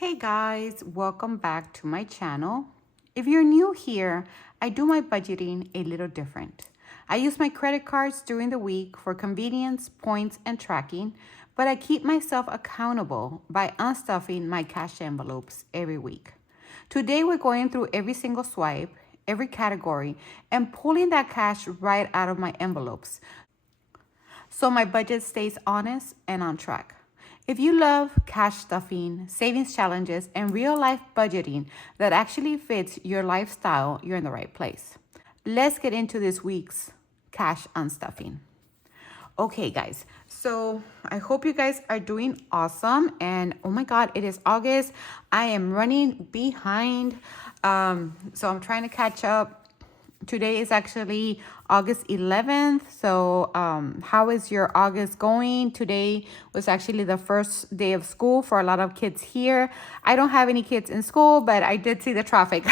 Hey guys, welcome back to my channel. If you're new here, I do my budgeting a little different. I use my credit cards during the week for convenience, points, and tracking, but I keep myself accountable by unstuffing my cash envelopes every week. Today we're going through every single swipe, every category, and pulling that cash right out of my envelopes so my budget stays honest and on track. If you love cash stuffing, savings challenges, and real life budgeting that actually fits your lifestyle, you're in the right place. Let's get into this week's cash unstuffing. Okay, guys, so I hope you guys are doing awesome. And oh my God, it is August. I am running behind. So I'm trying to catch up. Today is actually August 11th. So how is your August going? Today was actually the first day of school for a lot of kids here. I don't have any kids in school, but I did see the traffic.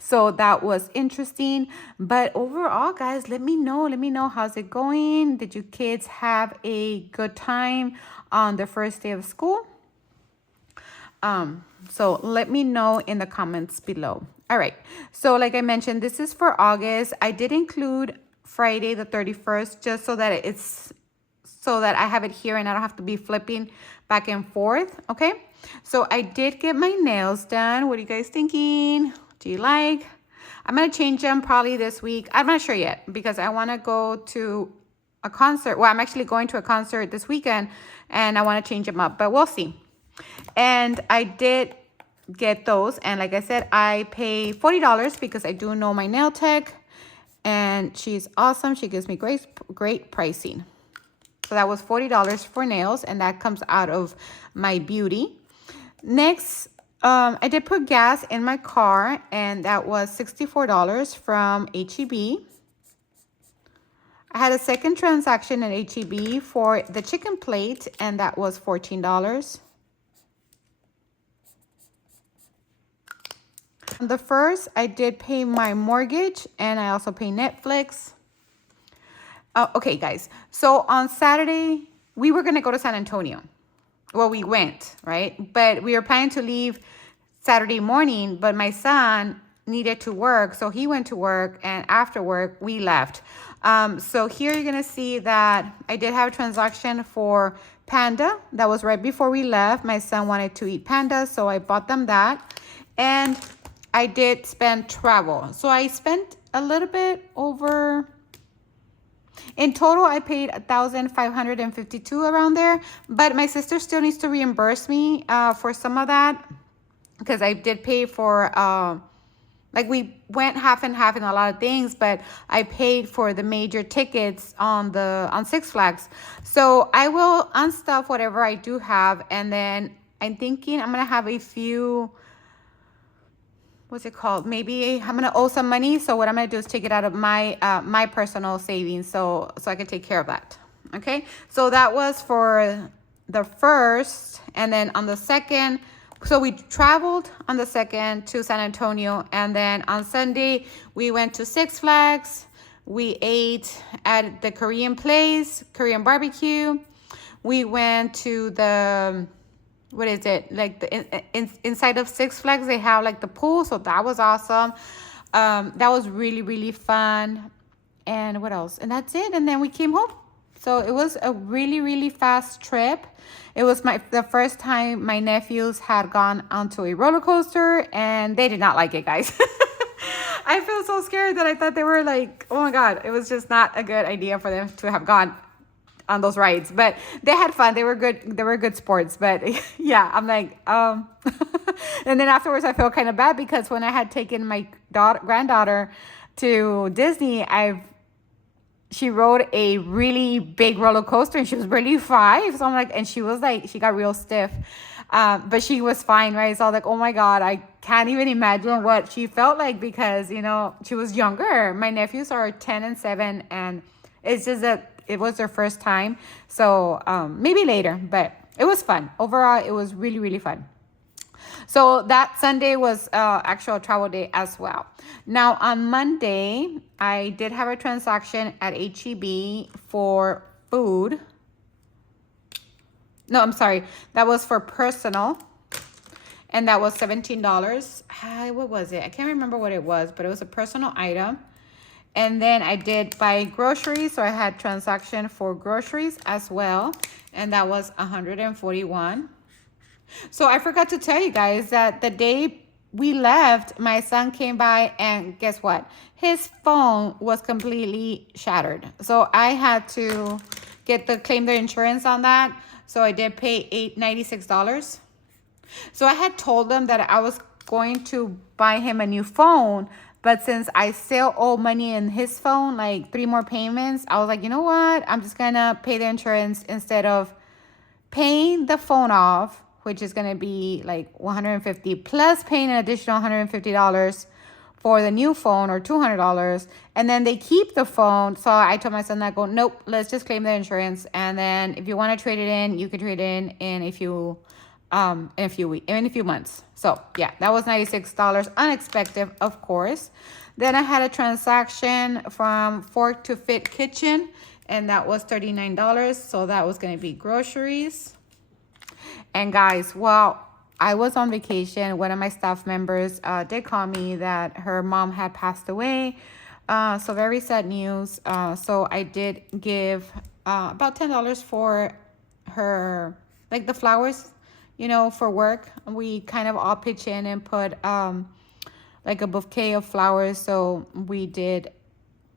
So that was interesting. But overall, guys, let me know. Let me know how's it going. Did you kids have a good time on the first day of school? So let me know in the comments below. All right. So like I mentioned, this is for August. I did include Friday the 31st just so that I have it here and I don't have to be flipping back and forth. Okay. So I did get my nails done. What are you guys thinking? Do you like? I'm going to change them probably this week. I'm not sure yet because I want to go to a concert. Well, I'm actually going to a concert this weekend and I want to change them up, but we'll see. And I did get those. And like I said, I pay $40 because I do know my nail tech. And she's awesome. She gives me great pricing. So that was $40 for nails. And that comes out of my beauty. Next, I did put gas in my car. And that was $64 from HEB. I had a second transaction at HEB for the chicken plate. And that was $14. The first, I did pay my mortgage and I also pay Netflix. Okay, guys. So on Saturday, we were going to go to San Antonio. Well, we went, right? But we were planning to leave Saturday morning, but my son needed to work. So he went to work and after work, we left. So here you're going to see that I did have a transaction for Panda. That was right before we left. My son wanted to eat Panda, so I bought them that. And I did spend travel. So I spent a little bit over, in total, I paid $1,552 around there. But my sister still needs to reimburse me for some of that because I did pay for, like we went half and half in a lot of things, but I paid for the major tickets on Six Flags. So I will unstuff whatever I do have. And then I'm thinking I'm going to have a few, what's it called? Maybe I'm gonna owe some money. So what I'm gonna do is take it out of my my personal savings, so I can take care of that. Okay. So that was for the first, and then on the second. So we traveled on the second to San Antonio, and then on Sunday we went to Six Flags. We ate at the Korean place, Korean barbecue. We went to the, what is it, like the inside of Six Flags they have like the pool, so that was awesome. That was really fun. And what else? And that's it. And then we came home. So it was a really fast trip. It was the first time my nephews had gone onto a roller coaster, and they did not like it, guys. I feel so scared that I thought they were like, oh my God, it was just not a good idea for them to have gone on those rides, but they had fun. They were good sports, but yeah, I'm like, and then afterwards I felt kind of bad because when I had taken my granddaughter to Disney, she rode a really big roller coaster and she was really 5. So I'm like, and she was like, she got real stiff. But she was fine, right? So I was like, oh my God, I can't even imagine what she felt like because, you know, she was younger. My nephews are 10 and 7, and it's just that it was their first time. So maybe later, but it was fun. Overall, it was really fun. So that Sunday was actual travel day as well. Now on Monday, I did have a transaction at HEB for food. No, I'm sorry. That was for personal. and that was $17. What was it? I can't remember what it was, but it was a personal item. And then I did buy groceries, so I had transaction for groceries as well, and that was $141. So I forgot to tell you guys that the day we left, my son came by, and guess what? His phone was completely shattered. So I had to claim the insurance on that. So I did pay $96. So I had told them that I was going to buy him a new phone, but since I still owe money in his phone, like 3 more payments, I was like, you know what? I'm just gonna pay the insurance instead of paying the phone off, which is gonna be like $150 plus paying an additional $150 for the new phone, or $200, and then they keep the phone. So I told my son that, nope, let's just claim the insurance, and then if you want to trade it in, you can trade it in a few months. So yeah, that was $96, unexpected, of course. Then I had a transaction from Fork to Fit Kitchen, and that was $39. So that was going to be groceries. And guys, well, I was on vacation. One of my staff members did call me that her mom had passed away. So very sad news. So I did give about $10 for her, like the flowers, for work. We kind of all pitch in and put like a bouquet of flowers. So we did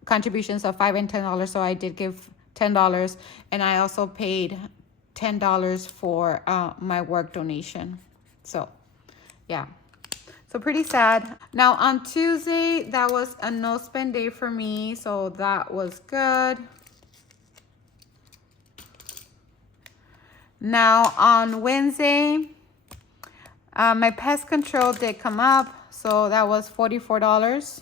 contributions of $5 and $10. So I did give $10, and I also paid $10 for my work donation. So yeah, so pretty sad. Now on Tuesday, that was a no spend day for me, so that was good. Now on Wednesday, my pest control did come up, so that was $44.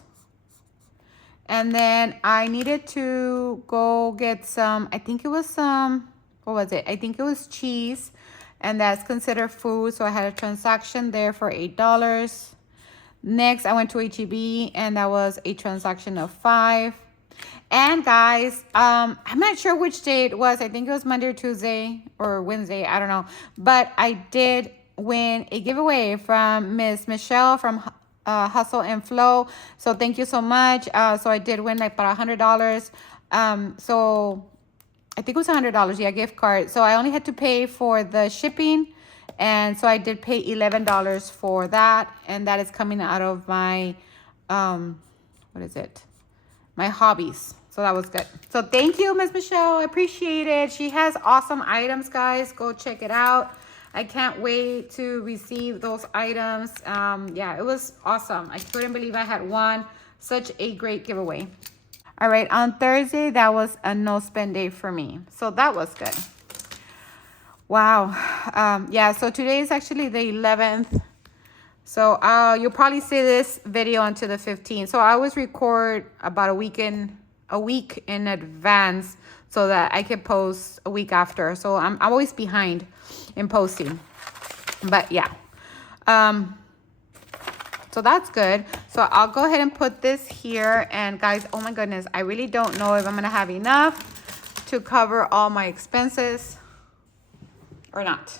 And then I needed to go get some, I think it was some, what was it? I think it was cheese, and that's considered food. So I had a transaction there for $8. Next, I went to HEB, and that was a transaction of $5. And guys, I'm not sure which day it was. I think it was Monday or Tuesday or Wednesday. I don't know. But I did win a giveaway from Miss Michelle from Hustle and Flow. So thank you so much. So I did win like about $100. So I think it was $100, yeah, gift card. So I only had to pay for the shipping, and so I did pay $11 for that, and that is coming out of my, what is it? My hobbies. So that was good. So thank you, Miss Michelle. I appreciate it. She has awesome items, guys. Go check it out. I can't wait to receive those items. Yeah, it was awesome. I couldn't believe I had won such a great giveaway. All right, on Thursday, that was a no spend day for me. So that was good. Wow. Yeah, so today is actually the 11th. So you'll probably see this video until the 15th. So I always record about a week in advance so that I can post a week after. So I'm always behind in posting. But yeah. So that's good. So I'll go ahead and put this here. And guys, oh my goodness, I really don't know if I'm gonna have enough to cover all my expenses or not.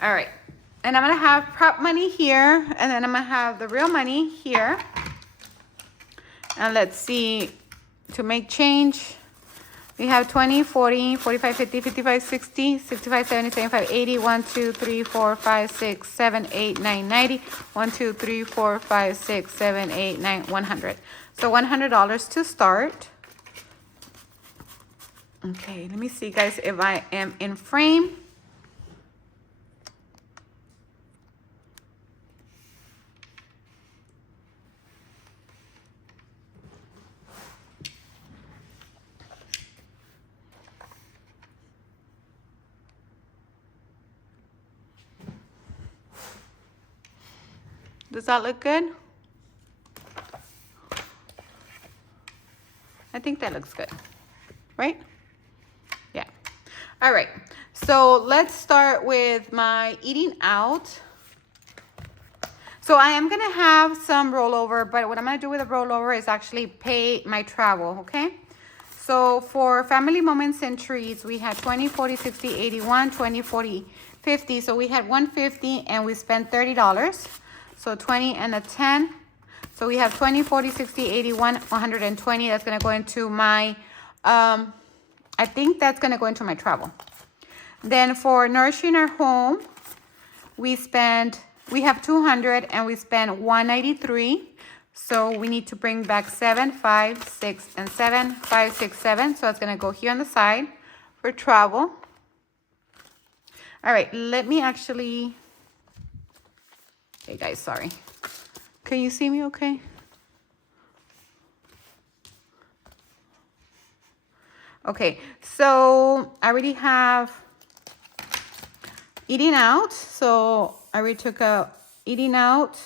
All right, and I'm gonna have prop money here, and then I'm gonna have the real money here. And let's see, to make change, we have 20, 40, 45, 50, 55, 60, 65, 70, 75, 80, 1, 2, 3, 4, 5, 6, 7, 8, 9, 90, 1, 2, 3, 4, 5, 6, 7, 8, 9, 100. So $100 to start. Okay, let me see, guys, if I am in frame. Does that look good? I think that looks good, right? Yeah. All right. So let's start with my eating out. So I am going to have some rollover, but what I'm going to do with the rollover is actually pay my travel, okay? So for family moments and treats, we had 20, 40, 60, 81, 20, 40, 50. So we had 150 and we spent $30. So 20 and a 10. So we have 20, 40, 60, 81, 120. That's going to go into my, I think that's going to go into my travel. Then for nourishing our home, we have 200 and we spent 193. So we need to bring back 7, 5, 6, and 7, 5, 6, 7. So it's going to go here on the side for travel. All right, let me actually, hey guys, sorry. Can you see me okay? Okay, so I already have eating out. So I already took a eating out.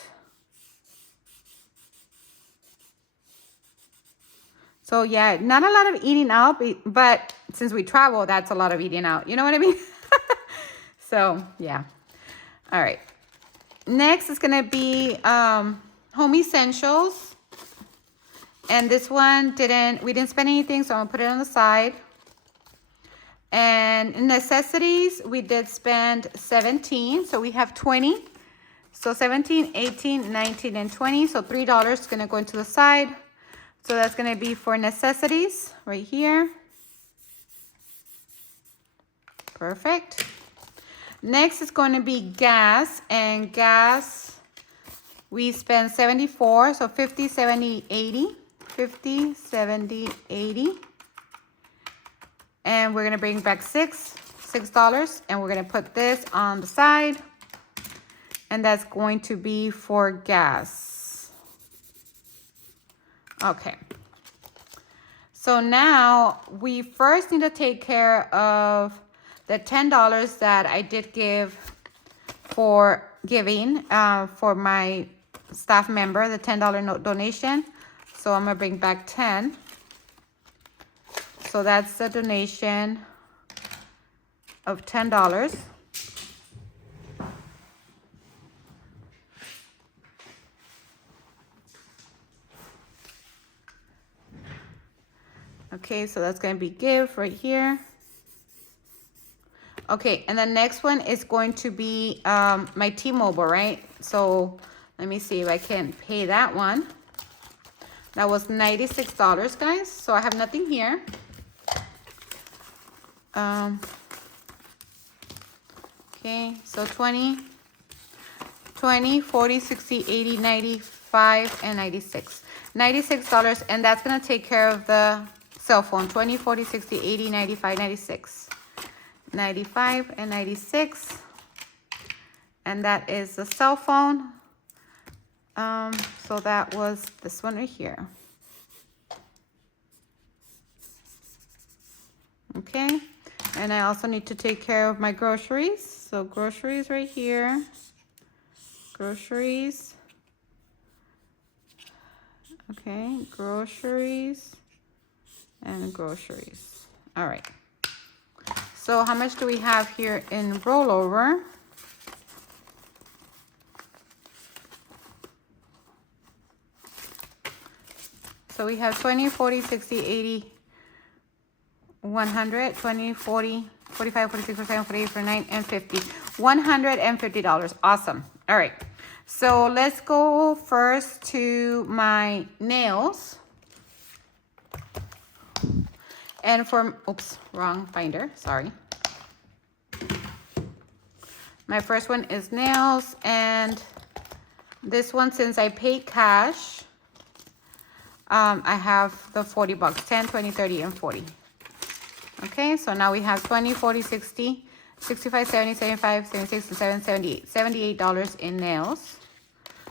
So yeah, not a lot of eating out, but since we travel, that's a lot of eating out. You know what I mean? So yeah. All right. Next is going to be home essentials. And this one we didn't spend anything, so I'm gonna put it on the side. And necessities, we did spend 17, so we have 20. So 17, 18, 19, and 20. So $3 is gonna go into the side. So that's gonna be for necessities right here. Perfect. Next is going to be gas, and gas, we spend 74, so 50, 70, 80. 50, 70, 80. And we're going to bring back $6, and we're going to put this on the side. And that's going to be for gas. Okay. So now we first need to take care of the $10 that I did give for giving for my staff member, the $10 donation. So I'm gonna bring back 10. So that's the donation of $10. Okay, so that's gonna be give right here. Okay, and the next one is going to be my T-Mobile, right? So let me see if I can pay that one. That was $96, guys. So I have nothing here. Okay, so 20, 40, 60, 80, 95, and 96. $96, and that's gonna take care of the cell phone. 20, 40, 60, 80, 95, 96. 95 and 96. And that is the cell phone. So that was this one right here. Okay, and I also need to take care of my groceries. So groceries right here. Groceries. Okay, groceries and groceries. All right. So how much do we have here in rollover? So we have 20, 40, 60, 80, 100, 20, 40, 45, 46, 47, 48, 49, and 50. $150. Awesome. All right. So let's go first to my nails. And for, oops, wrong binder, sorry. My first one is nails, and this one, since I paid cash, I have the 40 bucks, 10, 20, 30, and 40. Okay, so now we have 20, 40, 60, 65, 70, 75, 76, and 7, 78. $78 in nails.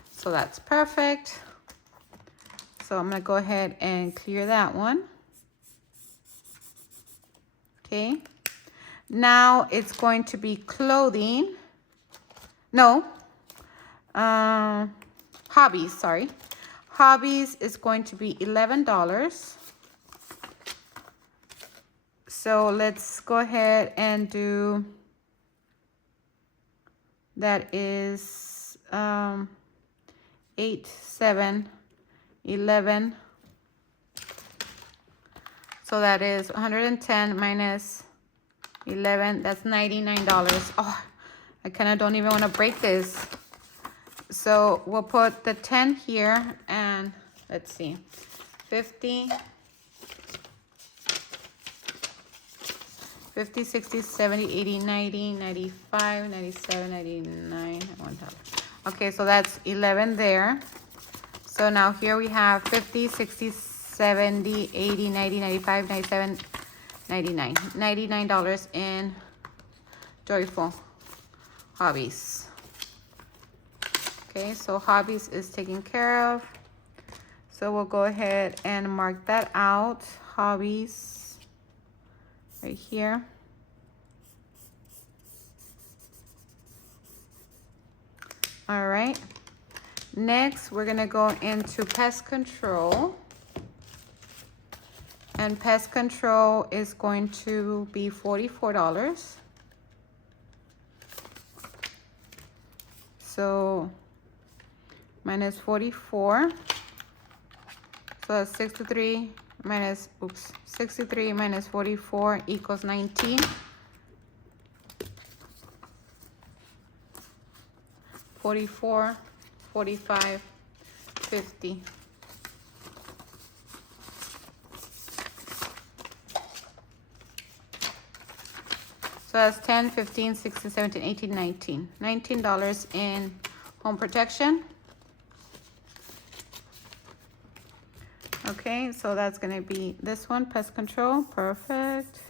So that's perfect. So I'm gonna go ahead and clear that one. Okay, now it's going to be clothing. No, hobbies, sorry. Hobbies is going to be $11. So let's go ahead and do, that is 8, 7, 11. So that is 110 minus 11. That's $99. Oh, I kind of don't even want to break this. So we'll put the 10 here and let's see. 50, 50, 60, 70, 80, 90, 95, 97, 99, Okay, so that's 11 there. So now here we have 50, 60, 70, 80, 90, 95, 97, 99. $99 in Joyful Hobbies. Okay, so Hobbies is taken care of. So we'll go ahead and mark that out. Hobbies, right here. All right. Next, we're gonna go into pest control. And pest control is going to be $44. So minus 44. So that's 63 minus, 63 minus 44 equals 19. 44, 45, 50. So that's 10, 15, 16, 17, 18, 19. $19 in home protection. Okay, so that's gonna be this one, pest control, perfect.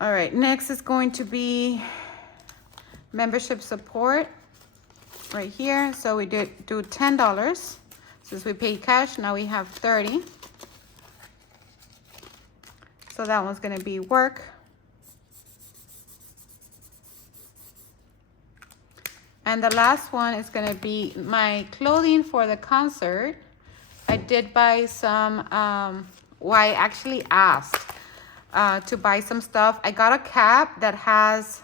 All right, next is going to be membership support right here. So we do $10. Since we paid cash, now we have 30. So that one's gonna be work. And the last one is gonna be my clothing for the concert. I did buy some, well, I actually asked to buy some stuff. I got a cap that has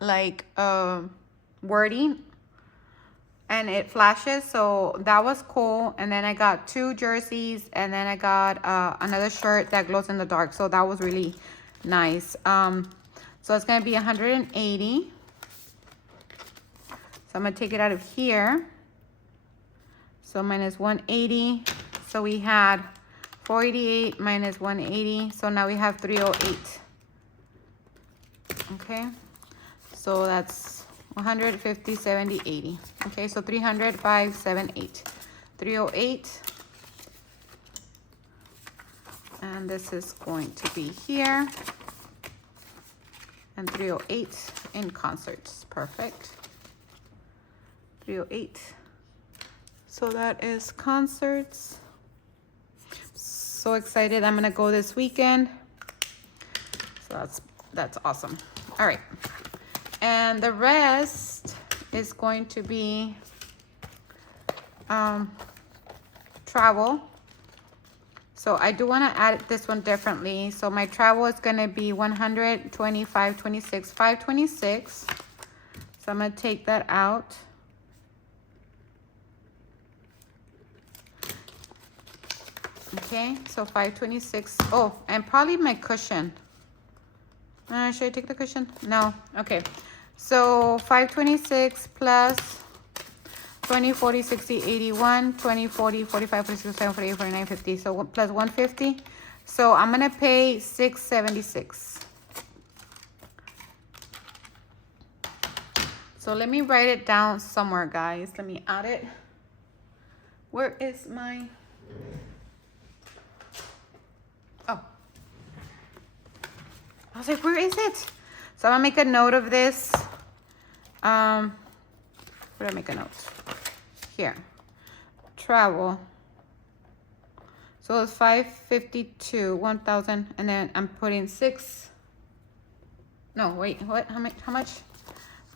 like wording and it flashes, so that was cool. And then I got 2 jerseys, and then I got another shirt that glows in the dark, so that was really nice. So it's gonna be 180. So I'm gonna take it out of here. So minus 180. So we had 488 minus 180. So now we have 308. Okay. So that's 150, 70, 80. Okay, so 300, 5, 7, 8. 308. And this is going to be here. And 308 in concerts. Perfect. 308. So that is concerts. So excited. I'm gonna go this weekend. So that's awesome. All right. And the rest is going to be travel. So I do want to add this one differently. So my travel is going to be 125, 26, 526. So I'm going to take that out. Okay, so 526. Oh, and probably my cushion. Should I take the cushion? No. Okay. So 526 plus 20, 40, 60, 81, 20, 40, 45, 46, 47, 48, 49, 50. So plus 150. So I'm going to pay 676. So let me write it down somewhere, guys. Let me add it. Where is my... Oh. I was like, where is it? So I'm gonna make a note of this. Where do I make a note? Here. Travel. So it's 552, 1,000, and then I'm putting 6. No, wait, what? How much?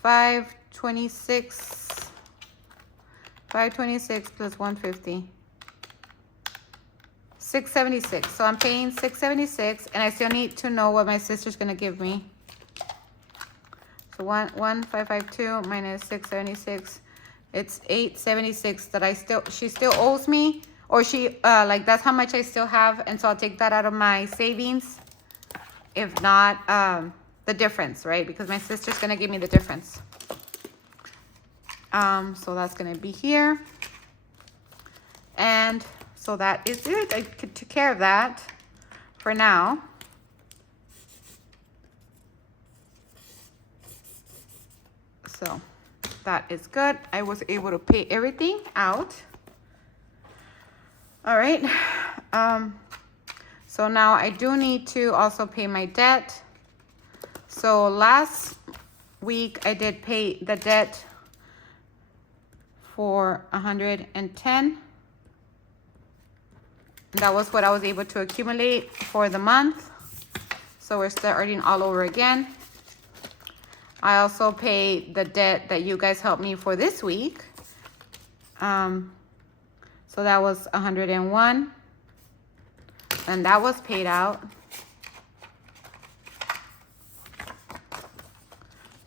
526. 526 plus 150. 676. So I'm paying 676, and I still need to know what my sister's gonna give me. So 1,552 minus 676. It's 876 that she still owes me, Or she, like that's how much I still have. And so I'll take that out of my savings. If not, the difference, right? Because my sister's gonna give me the difference. So that's gonna be here. And so that is it. I took care of that for now. So that is good. I was able to pay everything out. All right. So now I do need to also pay my debt. So last week I did pay the debt for 110. That was what I was able to accumulate for the month. So we're starting all over again. I also paid the debt that you guys helped me for this week. So that was 101. And that was paid out.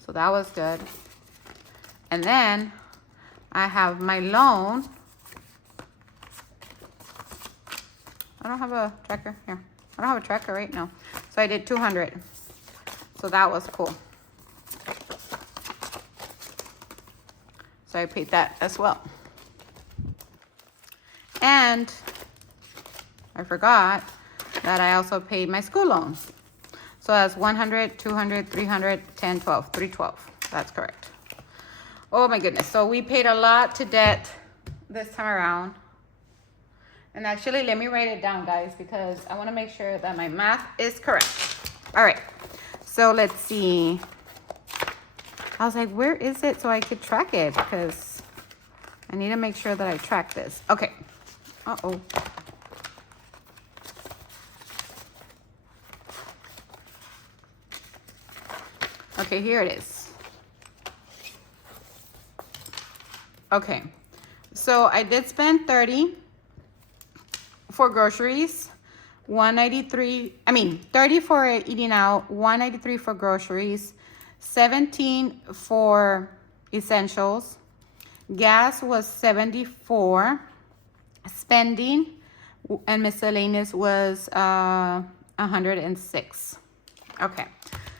So that was good. And then I have my loan. I don't have a tracker here. I don't have a tracker right now. So I did 200. So that was cool. So I paid that as well. And I forgot that I also paid my school loan. So that's 100, 200, 300, 10, 12, 312. That's correct. Oh my goodness. So we paid a lot to debt this time around. And actually, let me write it down, guys, because I want to make sure that my math is correct. All right. So let's see. I was like, where is it so I could track it? Because I need to make sure that I track this. Okay. Uh-oh. Okay, here it is. Okay. So I did spend 30 for groceries, 193, 30 for eating out, 193 for groceries, 17 for essentials. Gas was 74. Spending and miscellaneous was 106. Okay.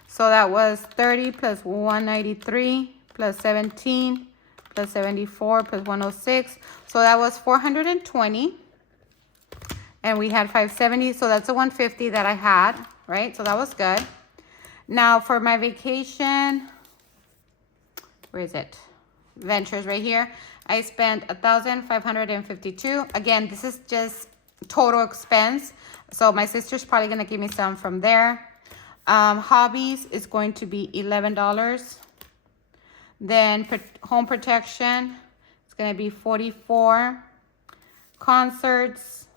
So that was 30 plus 193 plus 17 plus 74 plus 106. So that was 420. And we had 570. So that's a 150 that I had, right? So that was good. Now for my vacation, where is it? Ventures right here. I spent 1,552. Again, this is just total expense. So my sister's probably gonna give me some from there. Hobbies is going to be $11. Then home protection is gonna be 44. Concerts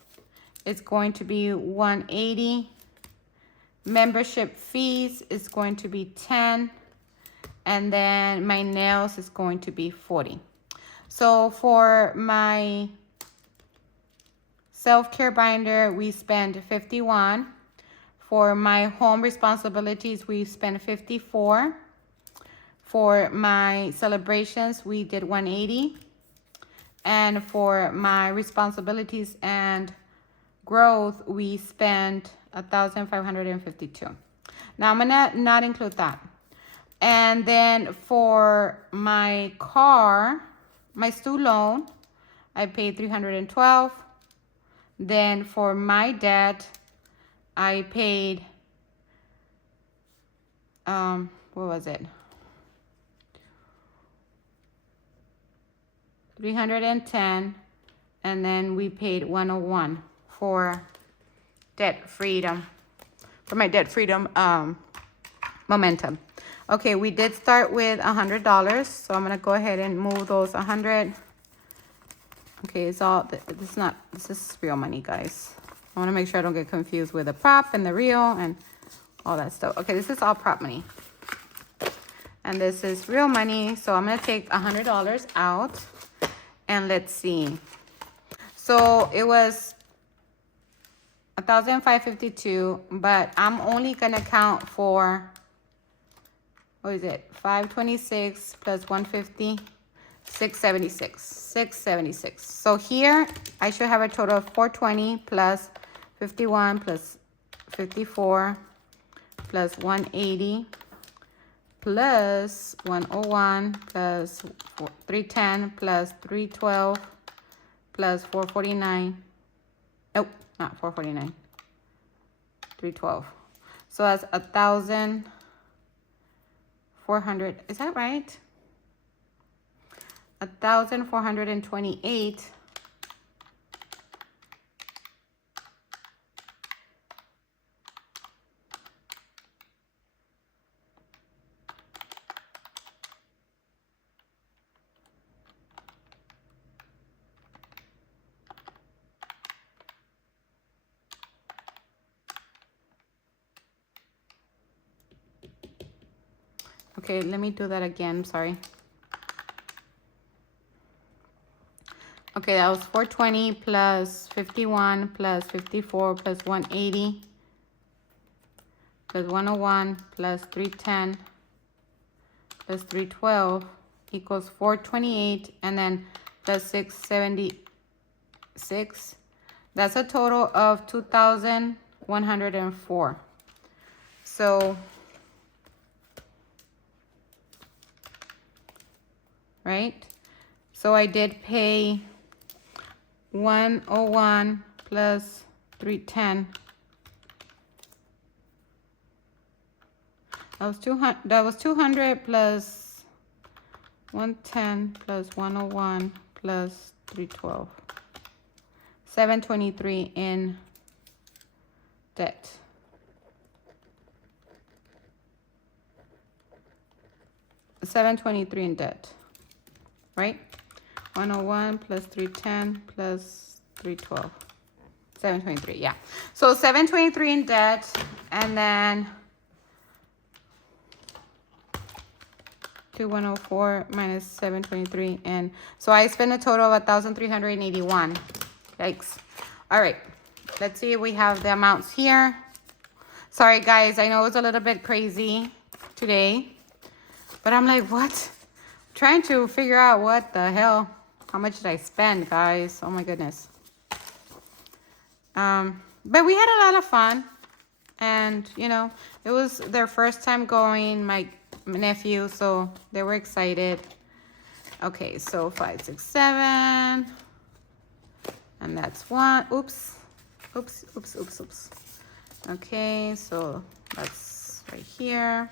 is going to be 180. Membership fees is going to be 10. And then my nails is going to be 40. So for my self-care binder, we spend 51. For my home responsibilities, we spend 54. For my celebrations, we did 180. And for my responsibilities and growth, we spent 1,552. Now I'm gonna not include that. And then for my car, my student loan, I paid 312. Then for my debt, I paid, what was it? 310. And then we paid 101 for debt freedom, for my debt freedom momentum. Okay, we did start with $100, so I'm gonna go ahead and move those 100. Okay, it's all, this is real money, guys. I wanna make sure I don't get confused with the prop and the real and all that stuff. Okay, this is all prop money. And this is real money, so I'm gonna take $100 out. And let's see. So it was 1,552, but I'm only gonna count for, what is it, 526 plus 150. 676. So here I should have a total of 420 plus 51 plus 54 plus 180 plus 101 plus 310 plus 312 plus 449. Nope, not 449. 312. So that's 1,400. Is that right? 1,428. Okay, let me do that again. Sorry. Okay, that was 420 plus 51 plus 54 plus 180 plus 101 plus 310 plus 312 equals 428, and then plus 676. That's a total of 2,104. So, right? So I did pay 101 plus 310. That was 200 plus 110 plus 101 plus 312. 723 in debt. $723 in debt, right? 101 plus 310 plus 312. 723, yeah. So 723 in debt, and then 2104 minus 723, and so I spent a total of 1,381. Yikes. All right, let's see if we have the amounts here. Sorry guys, I know it's a little bit crazy today, but I'm like, what? Trying to figure out what the hell, how much did I spend, guys? Oh my goodness. But we had a lot of fun, and you know, it was their first time going, my nephew, so they were excited. Okay, so 5, 6, 7, and that's one. Oops. Okay, so that's right here.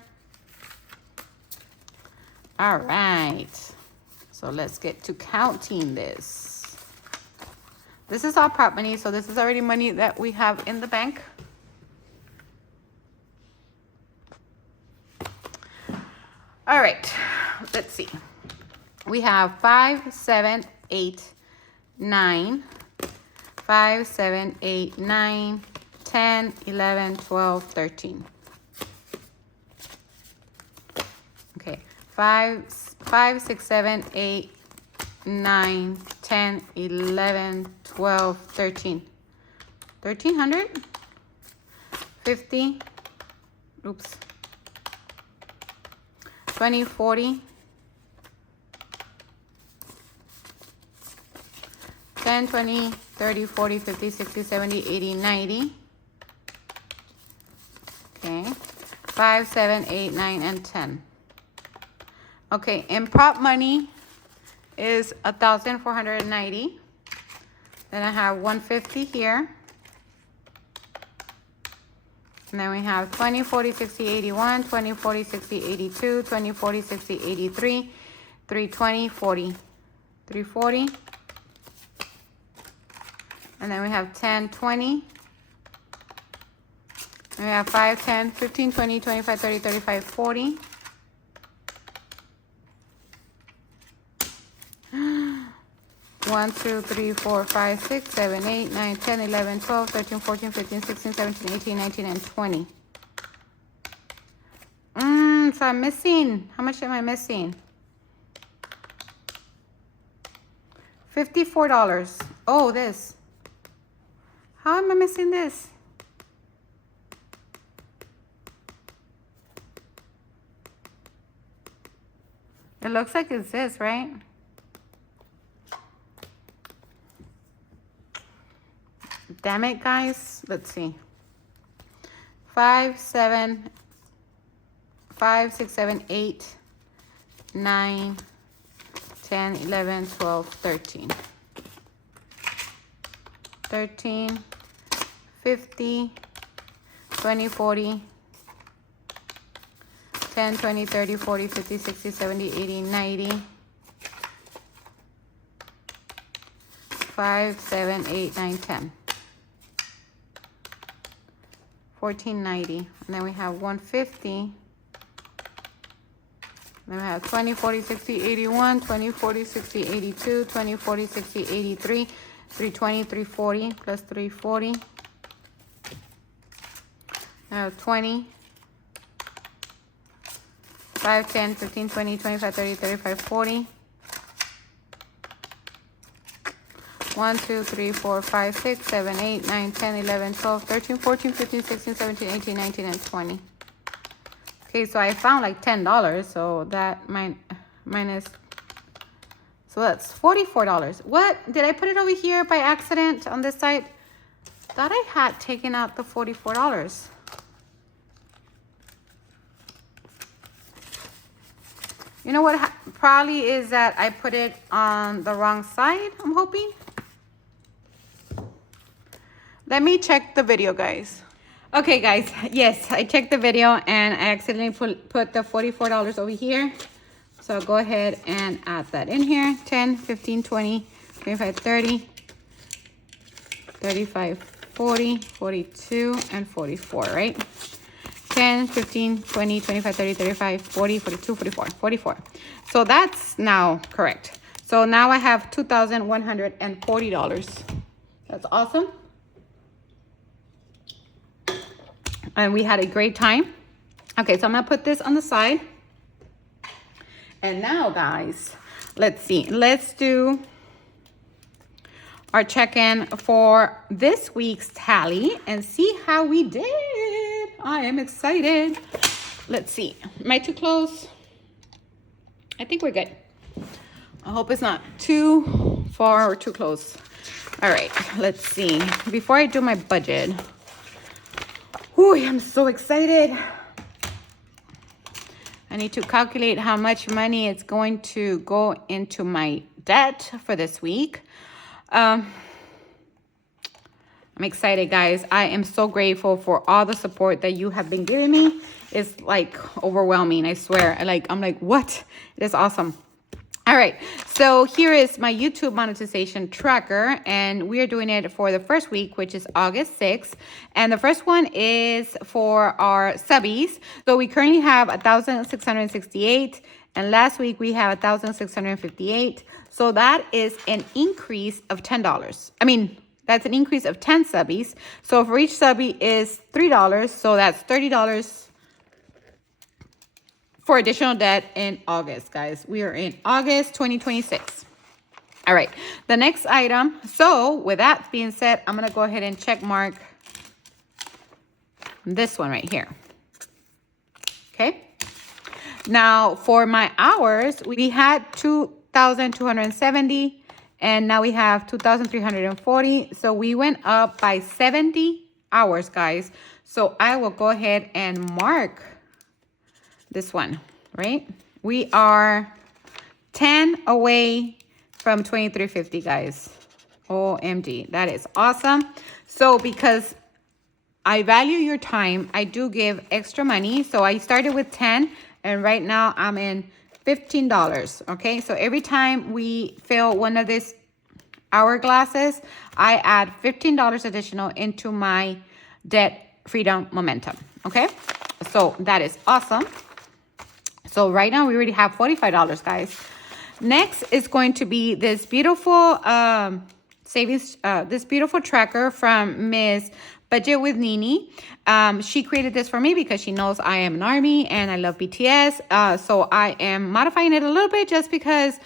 All right, so let's get to counting this. This is all prop money, so this is already money that we have in the bank. All right, let's see. We have 5, 7, 8, 9, 5, 7, 8, 9, 10, 11, 12, 13. Okay, 5, 6, 7, 8, 9, 10, 11, 12, 13. 1,300? 50? Oops. 20, 40. 10, 20, 30, 40, 50, 60, 70, 80, 90. Okay. 5, 7, 8, 9, and 10. Okay, and prop money is 1,490. Then I have 150 here. And then we have 20, 40, 60, 81, 20, 40, 60, 82, 20, 40, 60, 83, 320, 40, 340. And then we have 10, 20. And we have 5, 10, 15, 20, 25, 30, 35, 40. One, 2, 3, 4, 5, 6, 7, 8, 9, 10, 11, 12, 13, 14, 15, 16, 17, 18, 19, and 20. So I'm missing. How much am I missing? $54. Oh, this. How am I missing this? It looks like it's this, right? Damn it, guys. Let's see. 5, 7, 5, 6, 7, 8, 9, 10, 11, 12, 13. 13, 50, 20, 40, 10, 20, 30, 40, 50, 60, 70, 80, 90. 5, 7, 8, 9, 10. 1490. And then we have 150. Then we have 20, 40, 60, 81, 20, 40, 60, 82, 20, 40, 60, 83, 320, 340, plus 340. Now 20, 5, 10, 15, 20, 25, 30, 35, 40. 1, 2, 3, 4, 5, 6, 7, 8, 9, 10, 11, 12, 13, 14, 15, 16, 17, 18, 19, and 20. Okay, so I found like $10, so that minus, so that's $44. What? Did I put it over here by accident on this side? Thought I had taken out the $44. You know what probably is that I put it on the wrong side, I'm hoping. Let me check the video, guys. Okay, guys. Yes, I checked the video and I accidentally put the $44 over here. So I'll go ahead and add that in here. 10, 15, 20, 25, 30, 35, 40, 42, and 44, right? 10, 15, 20, 25, 30, 35, 40, 42, 44, 44. So that's now correct. So now I have $2,140. That's awesome. And we had a great time. Okay, so I'm gonna put this on the side. And now, guys, let's see. Let's do our check-in for this week's tally and see how we did. I am excited. Let's see. Am I too close? I think we're good. I hope it's not too far or too close. All right, let's see. Before I do my budget, ooh, I'm so excited. I need to calculate how much money it's going to go into my debt for this week. I'm excited, guys. I am so grateful for all the support that you have been giving me. It's like overwhelming, I swear. I'm like, what? It is awesome. All right, so here is my YouTube monetization tracker, and we are doing it for the first week, which is August 6th. And the first one is for our subbies. So we currently have 1,668, and last week we have 1,658. So that is an increase of $10. I mean, that's an increase of 10 subbies. So for each subby is $3, so that's $30 for additional debt in August, guys. We are in August 2026. All right, the next item. So with that being said, I'm gonna go ahead and check mark this one right here. Okay. Now for my hours, we had 2,270 and now we have 2,340. So we went up by 70 hours, guys. So I will go ahead and mark this one, right? We are 10 away from 2,350, guys. OMG, that is awesome. So because I value your time, I do give extra money. So I started with 10 and right now I'm in $15, okay? So every time we fill one of these hourglasses, I add $15 additional into my debt freedom momentum, okay? So that is awesome. So right now we already have $45, guys. Next is going to be this beautiful savings, this beautiful tracker from Miss Budget with Nini. She created this for me because she knows I am an ARMY and I love BTS. So I am modifying it a little bit just because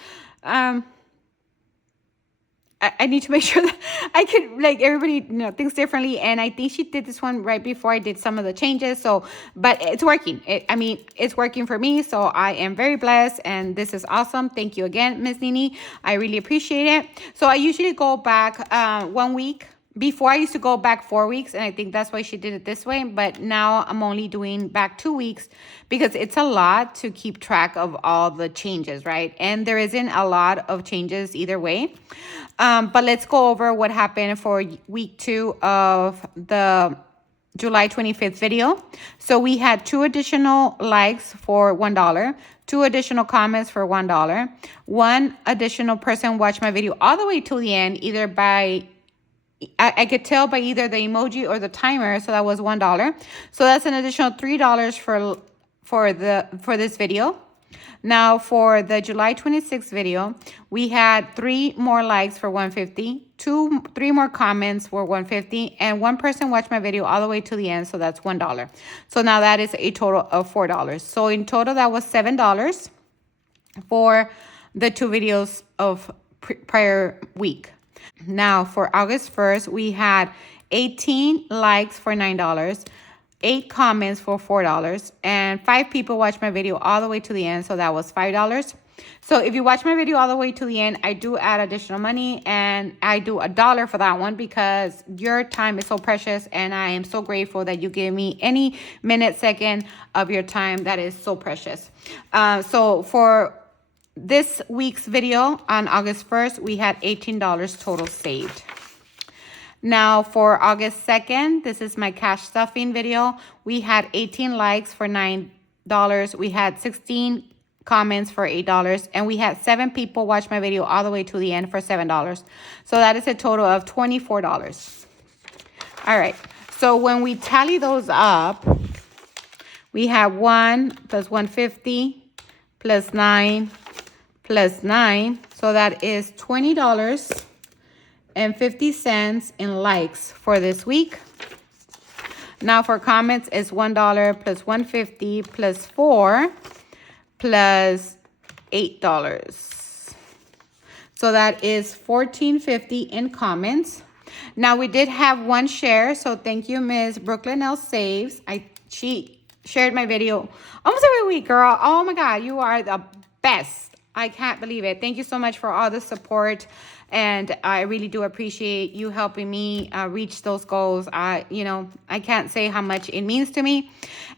I need to make sure that I could, like, everybody, thinks differently. And I think she did this one right before I did some of the changes. So, but it's working. It's working for me. So I am very blessed. And this is awesome. Thank you again, Miss Nini. I really appreciate it. So I usually go back 1 week Before I used to go back 4 weeks, and I think that's why she did it this way. But now I'm only doing back 2 weeks because it's a lot to keep track of all the changes, right? And there isn't a lot of changes either way. But let's go over what happened for week 2 of the July 25th video. So we had 2 additional likes for $1, 2 additional comments for $1, 1 additional person watched my video all the way to the end, either by I could tell by either the emoji or the timer, so that was $1. So that's an additional $3 for this video. Now for the July 26th video, we had 3 more likes for $150, 3 more comments for $150, and 1 person watched my video all the way to the end, so that's $1. So now that is a total of $4. So in total, that was $7 for the 2 videos of prior week. Now for August 1st, we had 18 likes for $9, 8 comments for $4, and 5 people watched my video all the way to the end, so that was $5. So if you watch my video all the way to the end, I do add additional money, and I do $1 for that one because your time is so precious, and I am so grateful that you give me any minute, second of your time. That is so precious. So for this week's video on August 1st, we had $18 total saved. Now for August 2nd, this is my cash stuffing video. We had 18 likes for $9. We had 16 comments for $8, and we had 7 people watch my video all the way to the end for $7. So that is a total of $24. All right. So when we tally those up, we have 1 plus 150 plus 9 plus 9. So that is $20.50 in likes for this week. Now for comments, it's $1 plus 150 plus 4 plus $8. So that is $14.50 in comments. Now we did have 1 share, so thank you, Miss Brooklyn L Saves. She shared my video almost every week, girl. Oh my God, you are the best. I can't believe it. Thank you so much for all the support, and I really do appreciate you helping me reach those goals. I can't say how much it means to me.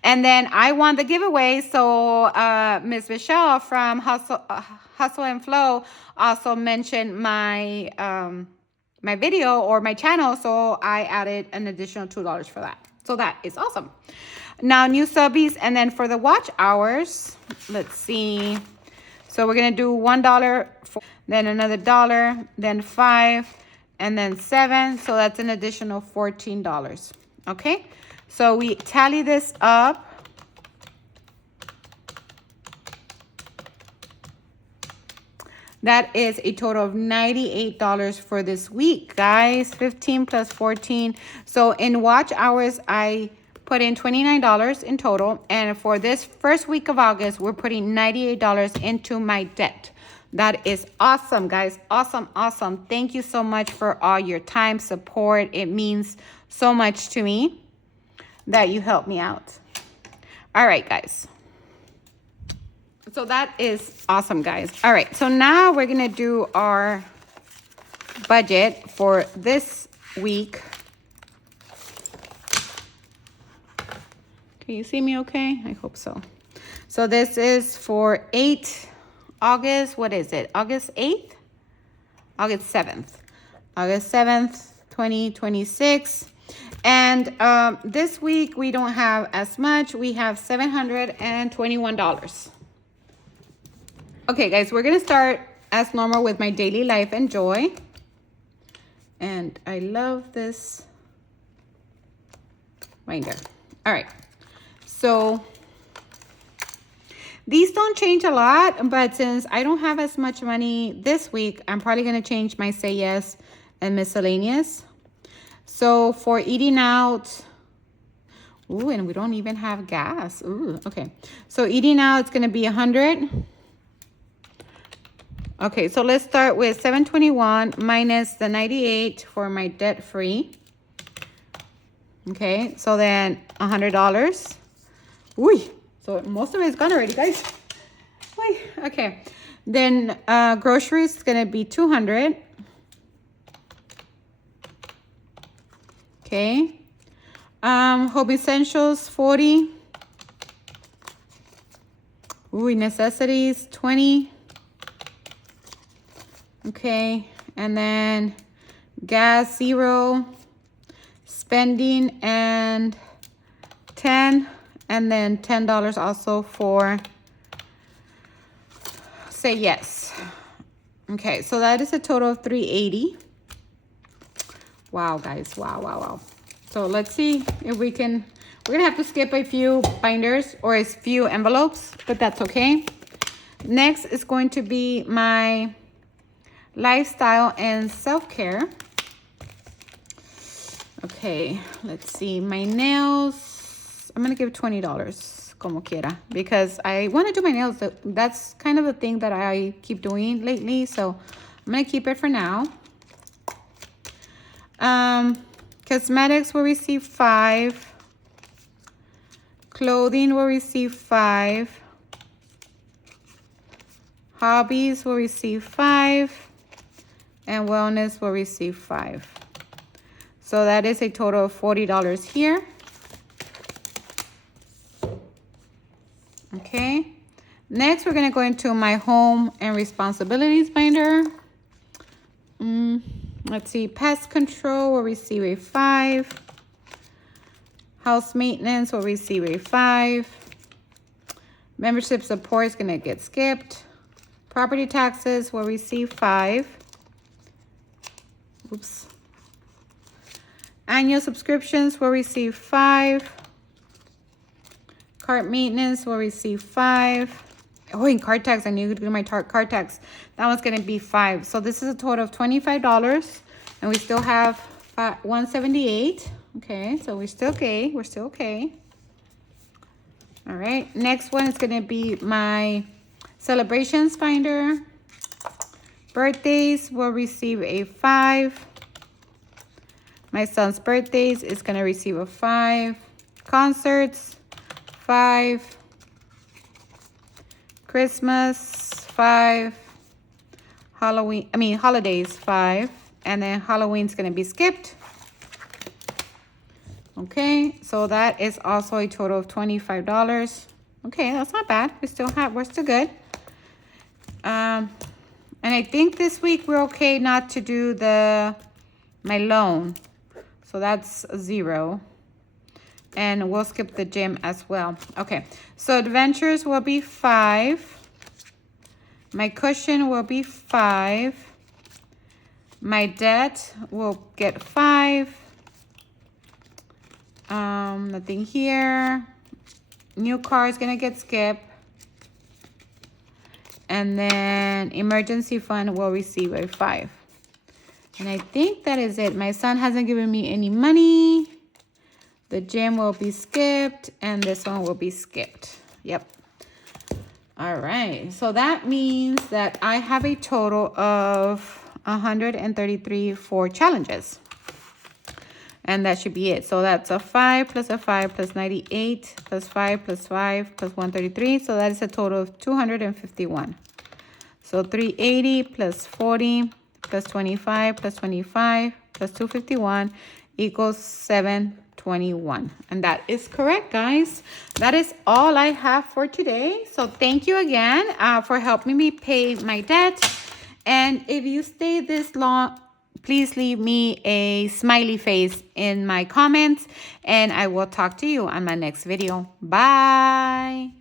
And then I won the giveaway, so Miss Michelle from Hustle and Flow also mentioned my my video or my channel, so I added an additional $2 for that. So that is awesome. Now new subbies, and then for the watch hours, let's see. So we're going to do $1, then another $1, then $5, and then $7. So that's an additional $14. Okay. So we tally this up. That is a total of $98 for this week, guys. 15 plus 14. So in watch hours, I put in $29 in total, and for this first week of August, we're putting $98 into my debt. That is awesome, guys. Awesome. Thank you so much for all your time, support. It means so much to me that you help me out. All right, guys. So that is awesome, guys. All right, so now we're gonna do our budget for this week. Can you see me okay? I hope so. So this is for August, what is it? August 8th? August 7th. August 7th, 2026. And this week we don't have as much. We have $721. Okay, guys, we're going to start as normal with my daily life and joy. And I love this binder. All right. So these don't change a lot, but since I don't have as much money this week, I'm probably going to change my Say Yes and miscellaneous. So for eating out, ooh, and we don't even have gas. Ooh, okay. So eating out, it's going to be 100. Okay, so let's start with 721 minus the 98 for my debt free. Okay, so then $100. Ooh, so most of it is gone already, guys. Wait, okay. Then groceries is gonna be 200. Okay. Home Essentials, 40. Ooh, necessities, 20. Okay. And then gas, 0. Spending and 10. And then $10 also for say yes. Okay, so that is a total of 380. Wow, guys. Wow, wow, wow. So let's see if we can. We're gonna have to skip a few binders or a few envelopes, but that's okay. Next is going to be my lifestyle and self-care. Okay, let's see. My nails, I'm gonna give $20 como quiera because I want to do my nails. That's kind of a thing that I keep doing lately, so I'm gonna keep it for now. Cosmetics will receive 5. Clothing will receive 5. Hobbies will receive 5. And wellness will receive 5. So that is a total of $40 here. Okay. Next, we're going to go into my home and responsibilities binder. Let's see. Pest control will receive a 5. House maintenance will receive a 5. Membership support is going to get skipped. Property taxes will receive 5. Oops. Annual subscriptions will receive 5. Cart maintenance will receive 5. Oh, and card tax. I need to do my card tax. That one's going to be 5. So this is a total of $25. And we still have $178. Okay, so we're still okay. We're still okay. All right. Next one is going to be my celebrations binder. Birthdays will receive a 5. My son's birthdays is going to receive a 5. Concerts, 5. Christmas, 5. Holidays, 5. And then Halloween's going to be skipped. Okay, so that is also a total of $25. Okay, that's not bad. We're still good. And I think this week we're okay not to do my loan. So that's 0. And we'll skip the gym as well. Okay, so adventures will be 5. My cushion will be 5. My debt will get 5. Nothing here. New car is gonna get skipped. And then emergency fund will receive a 5. And I think that is it. My son hasn't given me any money. The gym will be skipped. And this one will be skipped. Yep. All right. So that means that I have a total of 133 for challenges. And that should be it. So that's a 5 plus a 5 plus 98 plus 5 plus 5 plus 133. So that is a total of 251. So 380 plus 40 plus 25 plus 25 plus 251 equals 721. And that is correct, guys. That is all I have for today. So thank you again for helping me pay my debt. And if you stay this long, please leave me a smiley face in my comments, and I will talk to you on my next video. Bye.